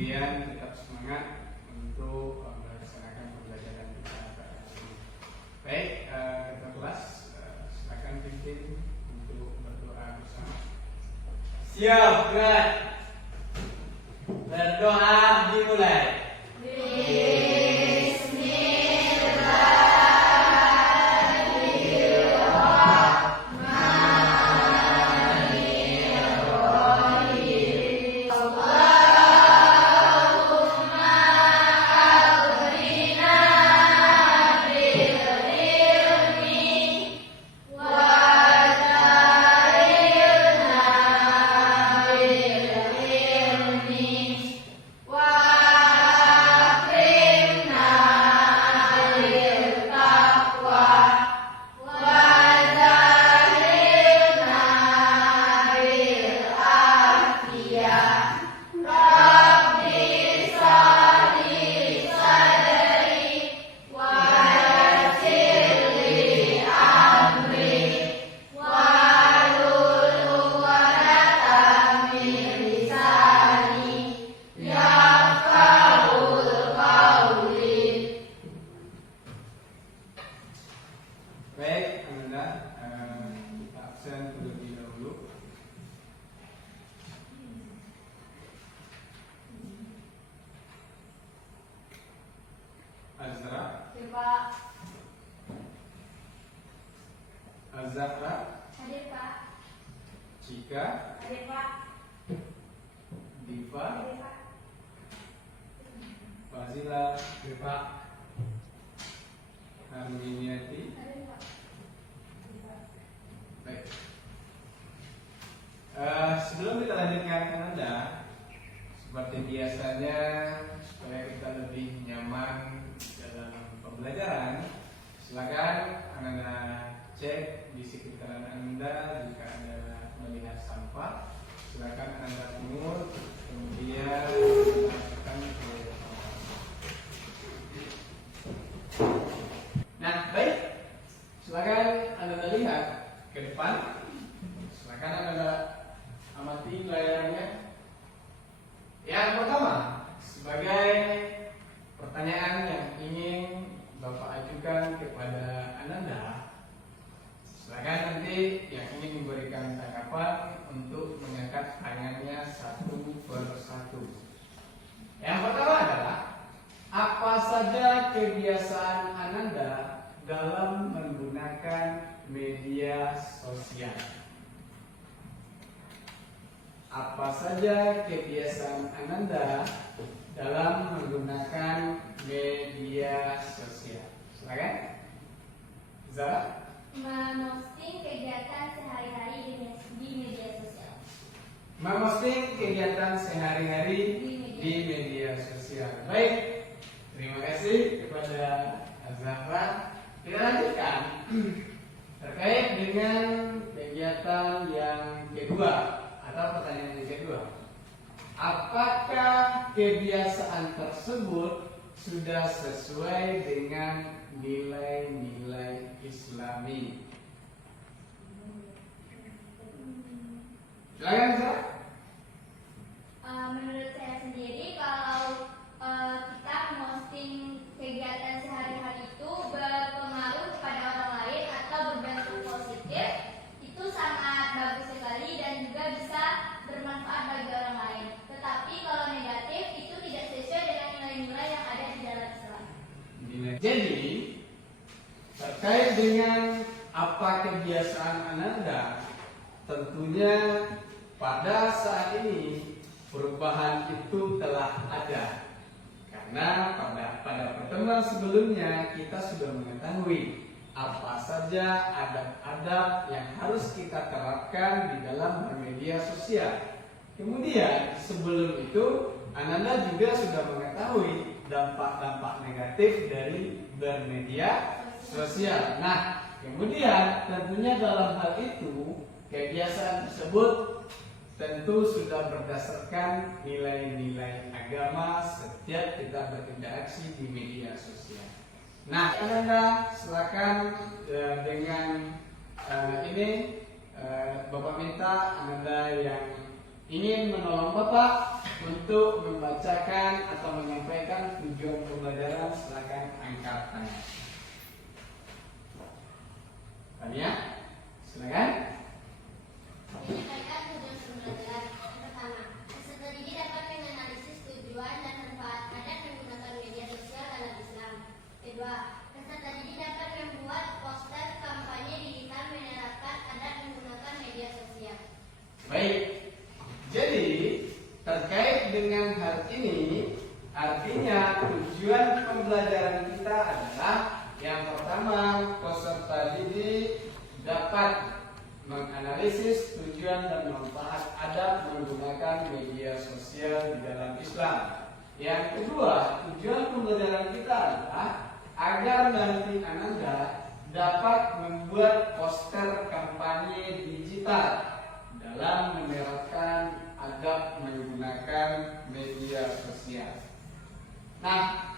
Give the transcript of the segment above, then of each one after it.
kemudian tetap semangat untuk melaksanakan pembelajaran kita pada hari ini. Baik, ketua kelas, silakan pimpin untuk berdoa bersama. Siap, Kak. Berdoa dimulai. Baik, Ananda, kita absen terlebih dahulu. Azra, Hadir, Pak. Azahra, Hadir, Pak. Cika, Hadir, Pak. Diva, Hadir, Pak. Fazila, Pak, Harminiati. Hadir, Pak. Baik. Sebelum kita lanjutkan Ananda, seperti biasanya supaya kita lebih nyaman dalam pembelajaran, silakan Ananda cek di sekitaran Anda jika Anda melihat sampah, silakan Anda pungut, kemudian dimasukkan ke sampah. Nah, baik. Silakan Anda lihat ke depan. Silakan Anda amati layarnya. Yang pertama, sebagai pertanyaan yang ingin Bapak ajukan kepada Ananda, silakan nanti yang ingin memberikan tanggapan untuk mengangkat tangannya satu persatu. Yang pertama adalah, apa saja kebiasaan Ananda dalam menggunakan media sosial? Apa saja kebiasaan Ananda dalam menggunakan media sosial? Silakan. Zara. Memposting kegiatan sehari-hari di media sosial. Memposting kegiatan sehari-hari di media sosial. Baik. Terima kasih kepada Zahra. Kita lanjutkan terkait dengan kegiatan yang kedua atau pertanyaan yang kedua. Apakah kebiasaan tersebut sudah sesuai dengan nilai-nilai Islami? Silakan, Zahra. Menurut saya sendiri, kalau kita memposting kegiatan sehari-hari itu berpengaruh kepada orang lain atau berbentuk positif, itu sangat bagus sekali dan juga bisa bermanfaat bagi orang lain. Tetapi kalau negatif, itu tidak sesuai dengan nilai-nilai yang ada di dalam Islam. Jadi, terkait dengan apa kebiasaan Ananda, tentunya pada saat ini perubahan itu telah ada. Karena pada pertemuan sebelumnya kita sudah mengetahui apa saja adab-adab yang harus kita terapkan di dalam bermedia sosial. Kemudian sebelum itu Ananda juga sudah mengetahui dampak-dampak negatif dari bermedia sosial. Nah, kemudian tentunya dalam hal itu kebiasaan tersebut tentu sudah berdasarkan nilai-nilai agama setiap kita berinteraksi di media sosial. Nah, Ananda silakan dengan ini Bapak minta Ananda yang ingin menolong Bapak untuk membacakan atau menyampaikan tujuan pembelajaran, silakan angkat tangan. Tanya, silakan. Menyampaikan tujuan pembelajaran. Pertama, peserta didik dapat menganalisis tujuan dan manfaat adat menggunakan media sosial dalam Islam. Kedua, peserta didik dapat membuat poster kampanye digital menerapkan adat menggunakan media sosial. Baik, jadi terkait dengan hal ini, artinya tujuan pembelajaran kita adalah yang pertama, peserta didik dapat menganalisis tujuan dan manfaat adat menggunakan media sosial di dalam Islam. Yang kedua, tujuan pembelajaran kita adalah agar nanti Ananda dapat membuat poster kampanye digital dalam menerapkan adab menggunakan media sosial. Nah,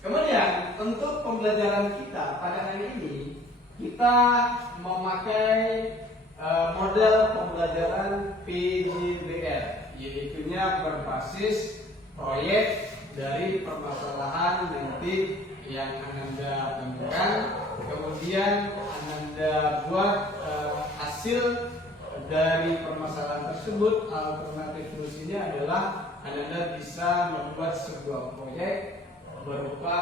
kemudian untuk pembelajaran kita pada hari ini, kita memakai model pembelajaran PJBR, yaitunya berbasis proyek dari permasalahan nanti yang Ananda temukan, kemudian Ananda buat hasil dari permasalahan tersebut. Alternatif solusinya adalah Ananda bisa membuat sebuah proyek berupa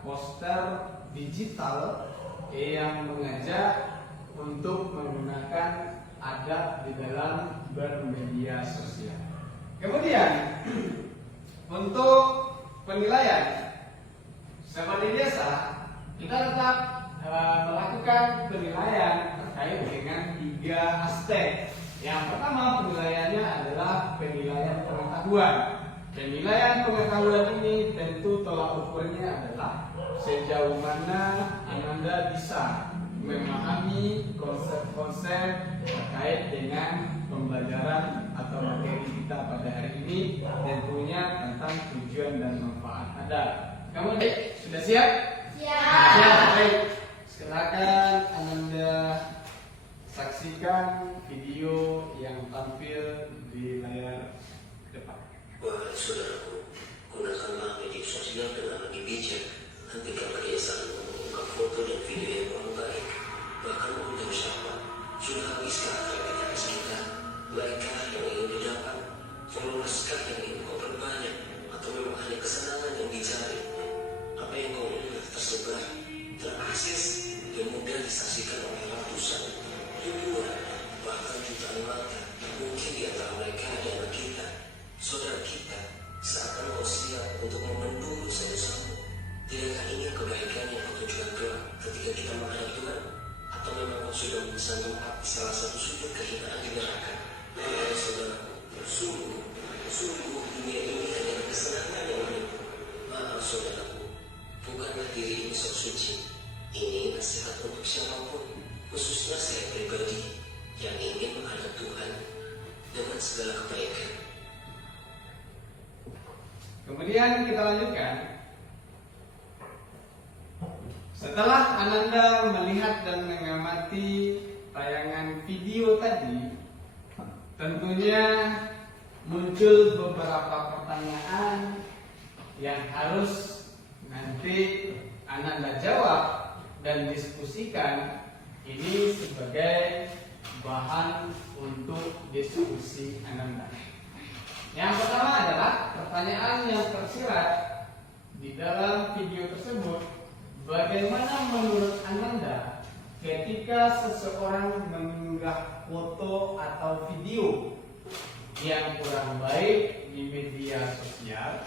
poster digital yang mengajak untuk menggunakan adab di dalam bermedia sosial. Kemudian untuk penilaian, seperti biasa kita tetap melakukan penilaian terkait dengan 3 aspek. Yang pertama, penilaiannya adalah penilaian pengetahuan. Penilaian pengetahuan ini tentu tolak ukurnya adalah sejauh mana Ananda bisa memahami konsep-konsep terkait dengan pembelajaran atau materi kita pada hari ini, tentunya tentang tujuan dan manfaat adab. Kamu sudah siap? Siap. Baik. Silakan Ananda saksikan video yang tampil di layar depan. Wahai saudaraku, gunakanlah media sosial dengan lebih bijak. Hentikanlah kebiasaan mengunggah foto dan video yang kurang baik. Bahkan mengunggah siapa? Sudah habiskah kreativitas kita? Like-kah yang ingin didapat? Followers-kah yang ingin kau perbanyak? Atau memang hanya kesenangan yang dicari? Apa yang kau lihat tersebar, terakses, dan mudah disaksikan oleh ratusan, ribuan, bahkan jutaan mata? Mungkin di antara mereka ada anak kita, saudara kita, seakan kau siap untuk membendung dosa-dosamu. Tidakkah ingin kebaikan yang kau tunjukkan kelak ketika kita menghadap Tuhan? Atau memang kau sudah memesan tempat di salah satu sudut kehinaan di neraka? Wahai saudaraku, sungguh dunia ini adalah kesenangan yang menipu. Maaf saudaraku, bukanlah diri ini sok suci. Ini nasihat untuk siapapun, khususnya saya pribadi yang ingin menghadap Tuhan dengan segala kebaikan. Kemudian kita lanjutkan. Setelah Ananda melihat dan mengamati tayangan video tadi, tentunya muncul beberapa pertanyaan yang harus nanti Ananda jawab dan diskusikan. Ini sebagai bahan untuk diskusi Ananda. Yang pertama adalah pertanyaan yang tersirat di dalam video tersebut. Bagaimana menurut Ananda ketika seseorang mengunggah foto atau video yang kurang baik di media sosial?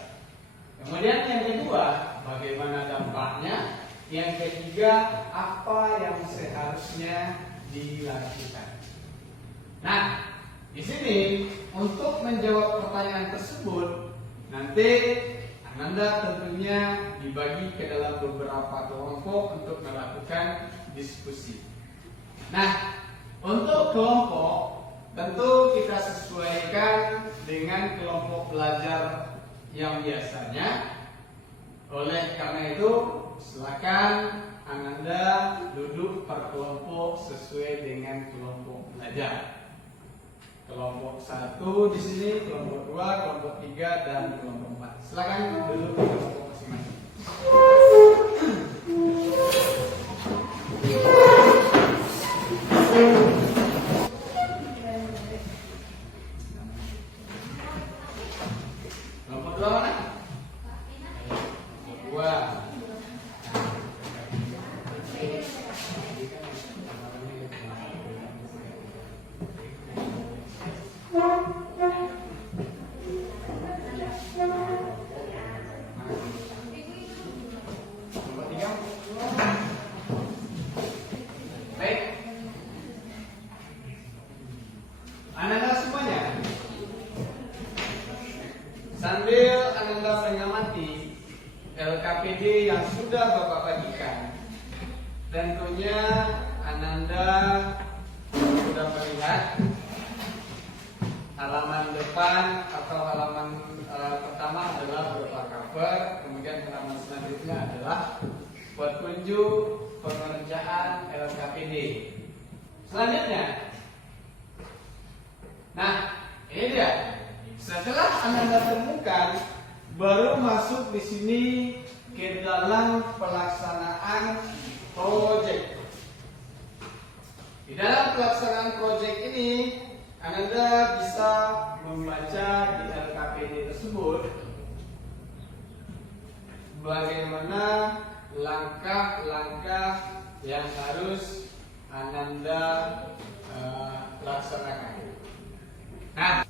Kemudian yang kedua, bagaimana dampaknya? Yang ketiga, apa yang seharusnya dilakukan? Nah, di sini untuk menjawab pertanyaan tersebut, nanti Ananda tentunya dibagi ke dalam beberapa kelompok untuk melakukan diskusi. Nah, untuk kelompok tentu kita sesuaikan dengan kelompok belajar yang biasanya. Oleh karena itu, silakan Ananda duduk per kelompok sesuai dengan kelompok belajar. kelompok 1 di sini, kelompok 2, kelompok 3, dan kelompok 4. Silakan duduk di kelompok masing-masing. Kelompok 2 mana? Kelompok 2. Kelompok 3. Baik. Ananda semuanya, sambil Ananda mengamati LKPD yang sudah Bapak bagikan, tentunya Ananda sudah melihat halaman depan atau halaman pertama adalah berupa cover, kemudian halaman selanjutnya adalah petunjuk pengerjaan LKPD. Selanjutnya, nah ini dia. Setelah Ananda temukan, baru masuk di sini ke dalam pelaksanaan proyek. Di dalam pelaksanaan proyek ini, Ananda bisa membaca di LKPD tersebut bagaimana langkah-langkah yang harus Ananda laksanakan. Nah,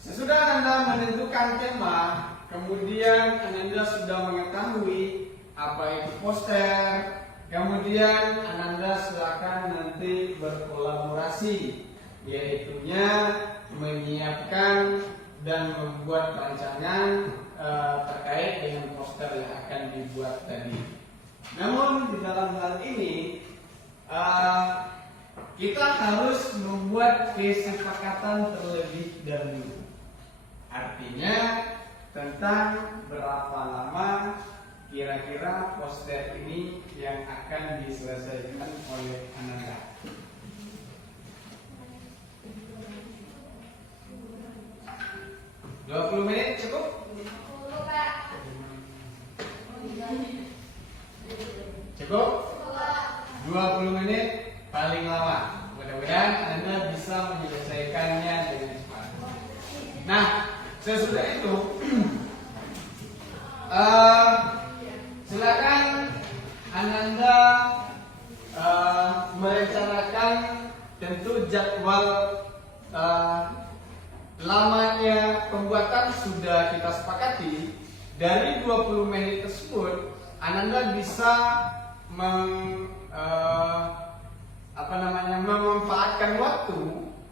sesudah Ananda menentukan tema, kemudian Ananda sudah mengetahui apa itu poster, kemudian Ananda silakan nanti berkolaborasi, yaitunya menyiapkan dan membuat rancangan terkait dengan poster yang akan dibuat tadi. Namun di dalam hal ini kita harus membuat kesepakatan terlebih dahulu. Artinya tentang berapa lama kira-kira poster ini yang akan diselesaikan oleh Ananda. $20 menit cukup? Cukup? 20 menit paling lama. Mudah-mudahan Anda bisa menyelesaikannya dengan cepat. Nah, sesudah itu silakan Ananda merencanakan tentu jadwal lamanya pembuatan sudah kita sepakati. Dari 20 menit tersebut Ananda bisa memanfaatkan waktu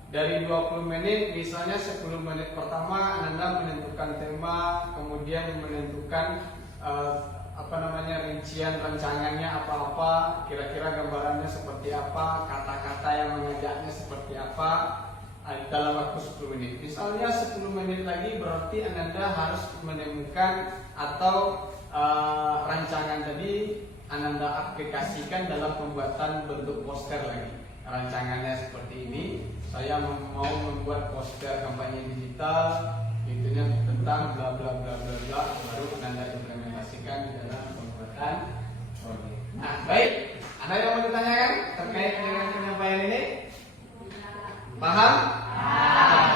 dari 20 menit, misalnya 10 menit pertama Ananda menentukan tema, kemudian menentukan rincian rancangannya apa-apa, kira-kira gambarannya seperti apa, kata-kata yang mengajaknya seperti apa, dalam waktu 10 menit. Misalnya 10 menit lagi berarti Ananda harus menemukan atau rancangan tadi Ananda aplikasikan dalam pembuatan bentuk poster lagi. Rancangannya seperti ini. Saya mau membuat poster kampanye digital, intinya tentang bla bla bla bla bla, baru Ananda implementasikan di dalam pembuatan proyek. Nah, baik. Ada yang mau ditanyakan terkait dengan penyampaian ini? Paham?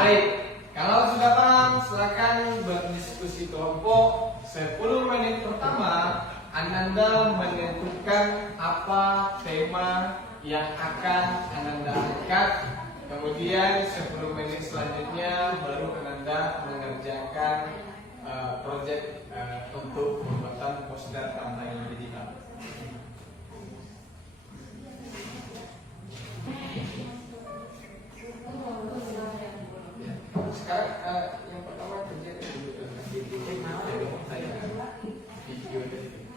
Baik. Kalau sudah paham, silakan berdiskusi kelompok. 10 menit pertama Ananda menentukan apa tema yang akan Ananda angkat. Kemudian 10 menit selanjutnya baru Ananda mengerjakan proyek untuk pembuatan poster kampanye digital. Sekarang yang pertama kerja dulu video tadi.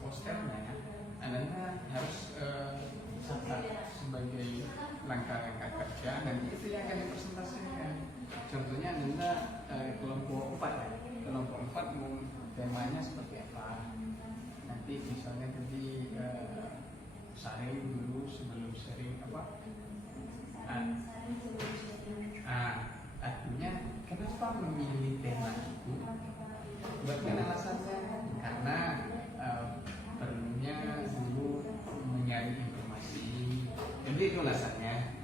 Posternya Ananda harus catat sebagai langkah-langkah kerja dan itu yang akan dipresentasikan. Contohnya Ananda kelompok 4 ya. kelompok 4 mau temanya seperti apa. Nanti misalnya tadi sharing dulu sebelum sharing apa? Artinya kenapa memilih tema itu? Bukan alasannya karena perlunya dulu mencari informasi. Jadi itu alasannya.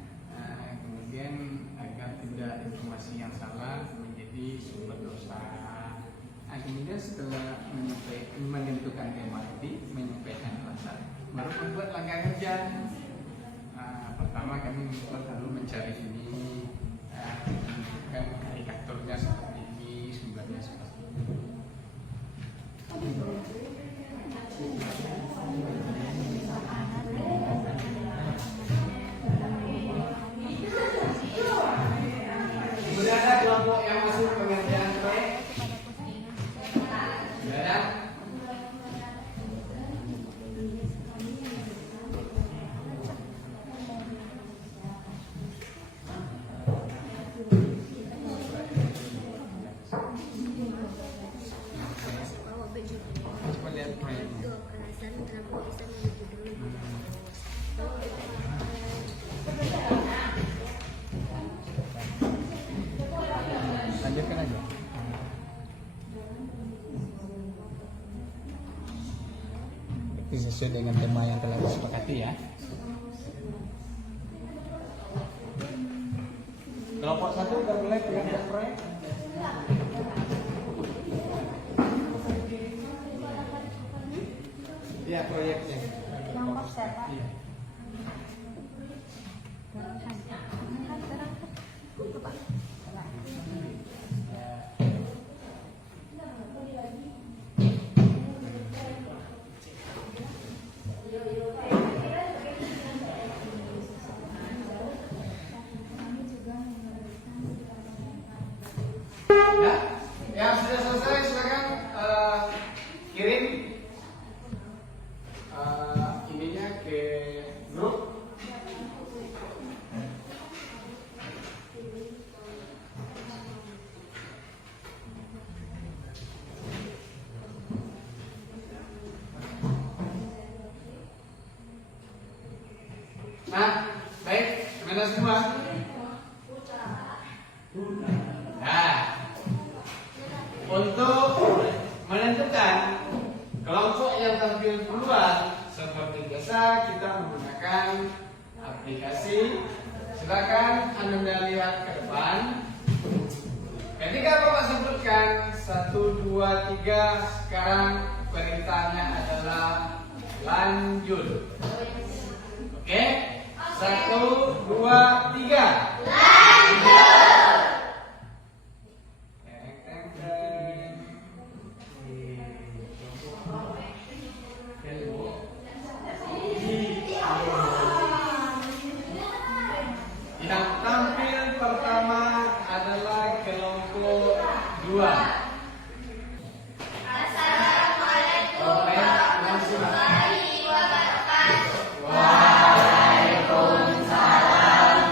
Kemudian agar tidak informasi yang salah menjadi sumber dosa. Kemudian setelah menentukan tema tadi, menyampaikan alasan, baru membuat langkah kerja. Pertama kami perlu mencari ini, kan indikatornya seperti ini, sumbernya seperti ini. Kemudian ada kelompok yang masuk pengerjaan proyek. Ya. Coba lihat proyeknya. Lanjutkan aja. Itu sesuai dengan tema yang telah disepakati ya. Kelompok 1 udah mulai pengerjaan proyek. Iya proyeknya. Nomor siapa? Iya. Ya, yang sudah selesai silakan kirim ininya ke grup. Nah, baik, mana semua? Nah, untuk menentukan kelompok yang tampil duluan, seperti biasa kita menggunakan aplikasi. Silakan Anda lihat ke depan. Ketika Bapak sebutkan 1, 2, 3, sekarang perintahnya adalah lanjut. Oke? 1, 2, 3. Yang tampil pertama adalah kelompok 2. Assalamualaikum warahmatullahi wabarakatuh. Waalaikumsalam.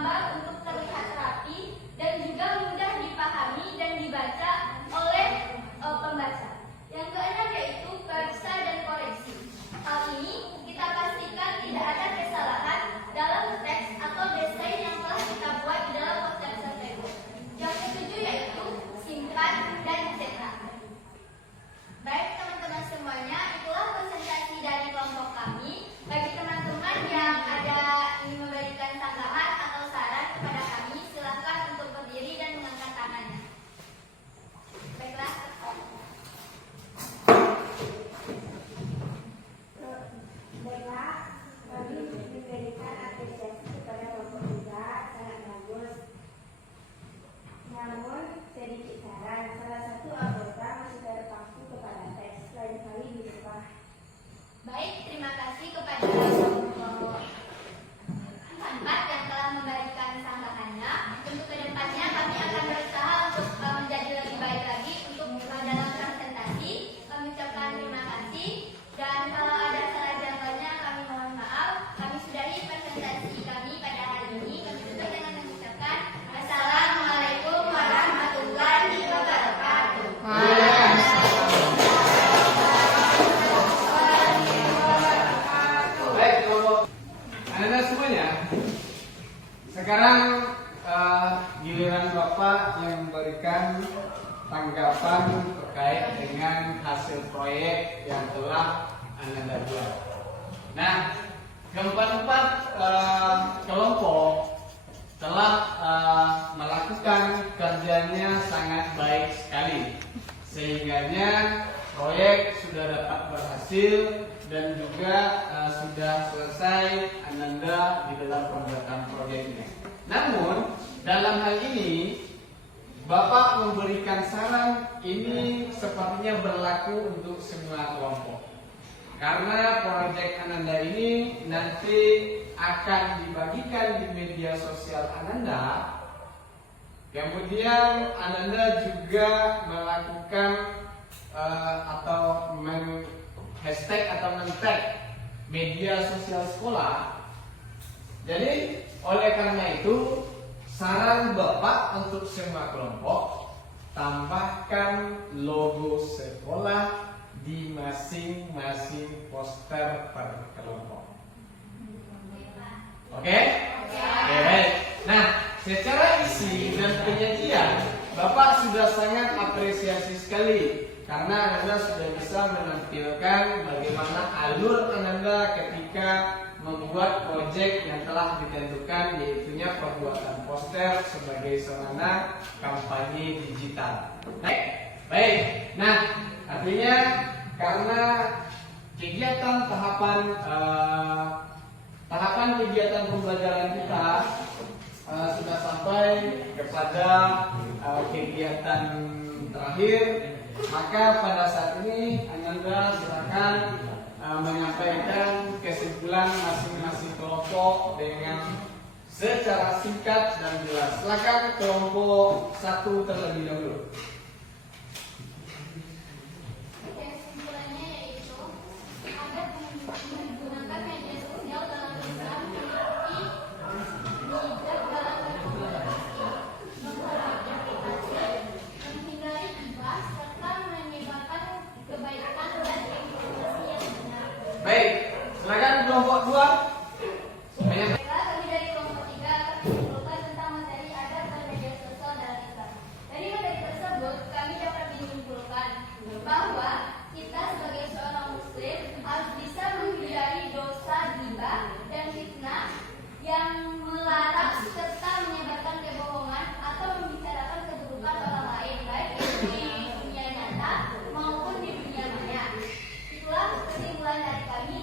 gambar untuk terlihat rapi dan juga mudah dipahami dan dibaca oleh pembaca. Yang keenam yaitu periksa dan koreksi. Hal ini kita pastikan tidak ada kesalahan dalam teks atau desain yang telah kita buat di dalam poster tersebut. Yang ketujuh yaitu simpan dan cetak. Baik teman-teman semuanya, itulah presentasi dari kelompok kami. Bagi teman-teman yang ada ingin memberikan tanggapan atau saran kepada kami, silakan untuk berdiri dan mengangkat tangannya. Baiklah. Baiklah, kami memberikan apresiasi kepada kelompok juga sangat bagus. Namun sedikit saran, salah satu anggota masih terpaku kepada teks, lain kali dirubah. Baik, terima kasih kepada kelompok 4 yang telah memberikan tanggapannya. Untuk kedepannya kami akan berusaha untuk menjadi lebih baik lagi untuk dalam presentasi. Kami ucapkan terima kasih dan kalau ada salah jawabannya kami mohon maaf. Kami sudahi presentasi kami pada hari ini. Kami tutup dengan mengucapkan Assalamualaikum warahmatullahi wabarakatuh. Baik, kelompok Anda semuanya. Sekarang giliran Bapak yang memberikan tanggapan terkait dengan hasil proyek yang telah Anda buat. Nah, keempat kelompok telah melakukan kerjanya sangat baik sekali, sehingganya proyek sudah dapat berhasil dan juga sudah selesai Ananda di dalam pembuatan proyeknya. Namun dalam hal ini Bapak memberikan saran ini sepertinya berlaku untuk semua kelompok. Karena proyek Ananda ini nanti akan dibagikan di media sosial Ananda. Kemudian Ananda juga melakukan atau hashtag atau men-tag media sosial sekolah. Jadi oleh karena itu saran Bapak untuk semua kelompok, tambahkan logo sekolah di masing-masing poster per kelompok. Oke? Baik. Nah, secara isi dan penyajian Bapak sudah sangat apresiasi sekali karena Anda sudah bisa menampilkan bagaimana alur Anda ketika membuat proyek yang telah ditentukan, yaitunya pembuatan poster sebagai sarana kampanye digital. Baik. Nah, artinya karena kegiatan tahapan kegiatan pembelajaran kita sudah sampai kepada kegiatan terakhir, maka pada saat ini Anda silakan menyampaikan kesimpulan masing-masing kelompok dengan secara singkat dan jelas. Silakan kelompok 1 terlebih dahulu. Kesimpulannya yaitu ada menggunakan media sosial dalam Islam seperti bijak dalam berkomunikasi, mengklarifikasi, menghindari gibah serta menyebarkan kebaikan dan informasi yang benar. Baik, silakan kelompok 2. Baiklah, kami dari kelompok 3 akan menyimpulkan tentang materi adab dan media sosial dalam Islam. Dari materi tersebut, kami dapat menyimpulkan bahwa kita sebagai seorang muslim harus bisa menghindari dosa ghibah dan fitnah yang melarang serta menyebarkan kebohongan atau membicarakan keburukan orang lain, baik di dunia nyata maupun di dunia maya. Itulah kesimpulan dari kami.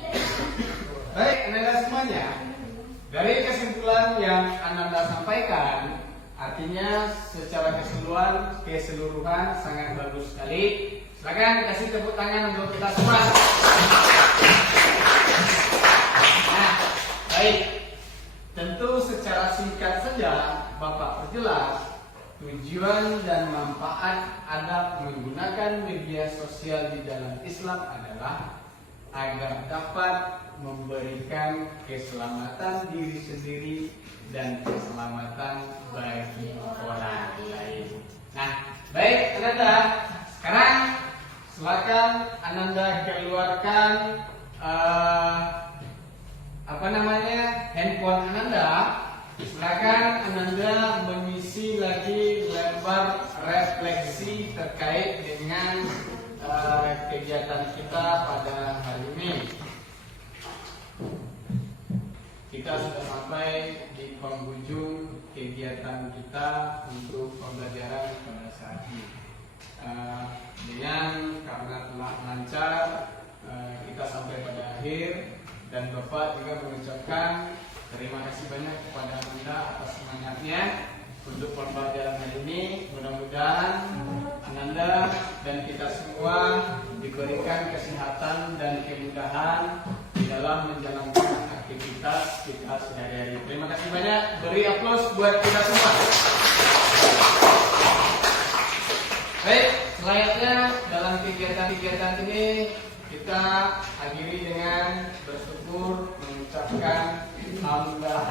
Baik, Anda semuanya. Dari kesimpulan yang Anda sampaikan, artinya secara keseluruhan sangat bagus sekali. Silakan kasih tepuk tangan untuk kita semua. Nah, baik. Tentu secara singkat saja Bapak perjelas tujuan dan manfaat adab menggunakan media sosial di dalam Islam adalah agar dapat memberikan keselamatan diri sendiri dan keselamatan keselamatan bagi orang lain. Nah, baik Ananda. Sekarang silakan Ananda keluarkan handphone Ananda. Silakan Ananda mengisi lagi lembar refleksi terkait dengan kegiatan kita pada hari ini. Kita sudah sampai di penghujung kegiatan kita untuk pembelajaran pada saat ini. Karena telah lancar, kita sampai pada akhir, dan Bapak juga mengucapkan terima kasih banyak kepada Ananda atas semangatnya untuk pembelajaran hari ini. Mudah-mudahan Ananda dan kita semua diberikan kesehatan dan kemudahan di dalam menjalankan aktivitas kita sehari-hari. Terima kasih banyak. Beri aplaus buat kita semua. Baik, selanjutnya dalam kegiatan ini kita akhiri dengan bersyukur mengucapkan alhamdulillah.